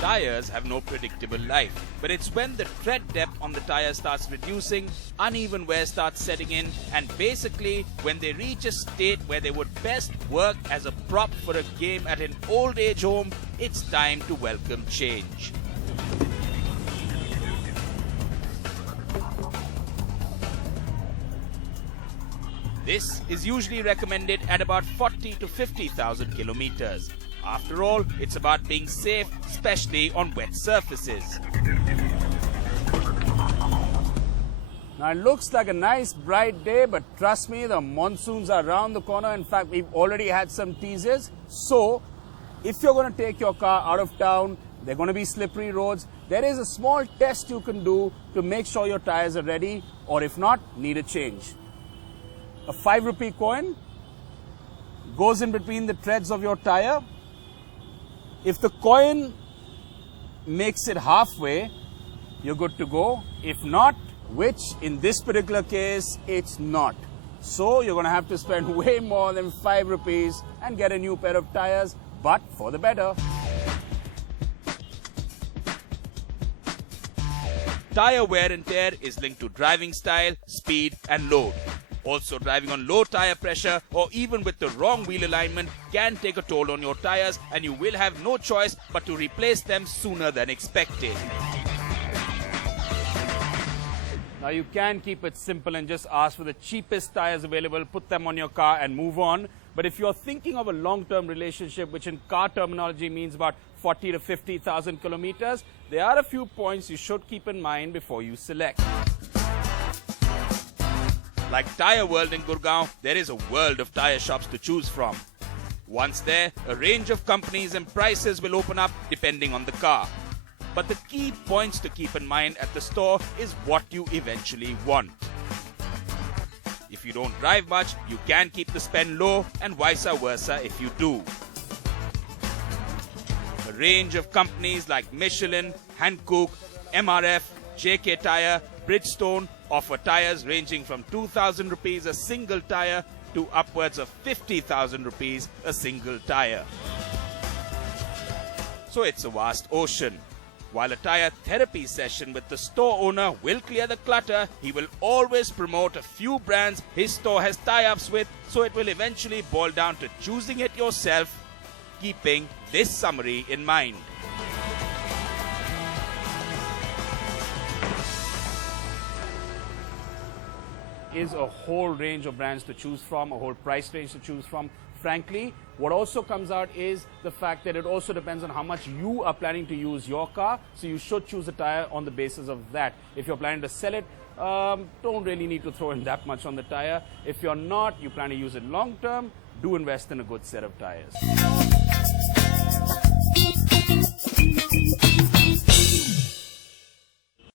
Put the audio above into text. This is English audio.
Tires have no predictable life, but it's when the tread depth on the tire starts reducing, uneven wear starts setting in, and basically when they reach a state where they would best work as a prop for a game at an old age home, it's time to welcome change. This is usually recommended at about 40 to 50,000 kilometers. After all, it's about being safe, especially on wet surfaces. Now it looks like a nice bright day, but trust me, the monsoons are around the corner. In fact, we've already had some teasers. So, if you're going to take your car out of town, they're going to be slippery roads. There is a small test you can do to make sure your tires are ready, or if not, need a change. A 5 rupee coin goes in between the treads of your tire. If the coin makes it halfway, you're good to go. If not, which in this particular case, it's not. So you're going to have to spend way more than 5 rupees and get a new pair of tires, but for the better. Tire wear and tear is linked to driving style, speed and load. Also, driving on low tire pressure or even with the wrong wheel alignment can take a toll on your tires, and you will have no choice but to replace them sooner than expected. Now you can keep it simple and just ask for the cheapest tires available, put them on your car and move on. But if you're thinking of a long-term relationship, which in car terminology means about 40 to 50,000 kilometers, there are a few points you should keep in mind before you select. Like Tyre World in Gurgaon, there is a world of tyre shops to choose from. Once there, a range of companies and prices will open up depending on the car. But the key points to keep in mind at the store is what you eventually want. If you don't drive much, you can keep the spend low, and vice versa if you do. A range of companies like Michelin, Hankook, MRF, JK Tyre, Bridgestone offer tires ranging from 2,000 rupees a single tire to upwards of 50,000 rupees a single tire. So it's a vast ocean. While a tire therapy session with the store owner will clear the clutter, he will always promote a few brands his store has tie-ups with, so it will eventually boil down to choosing it yourself, keeping this summary in mind. Is a whole range of brands to choose from, a whole price range to choose from. Frankly, what also comes out is the fact that it also depends on how much you are planning to use your car. So you should choose a tire on the basis of that. If you're planning to sell it, don't really need to throw in that much on the tire. If you're not, you plan to use it long term, do invest in a good set of tires.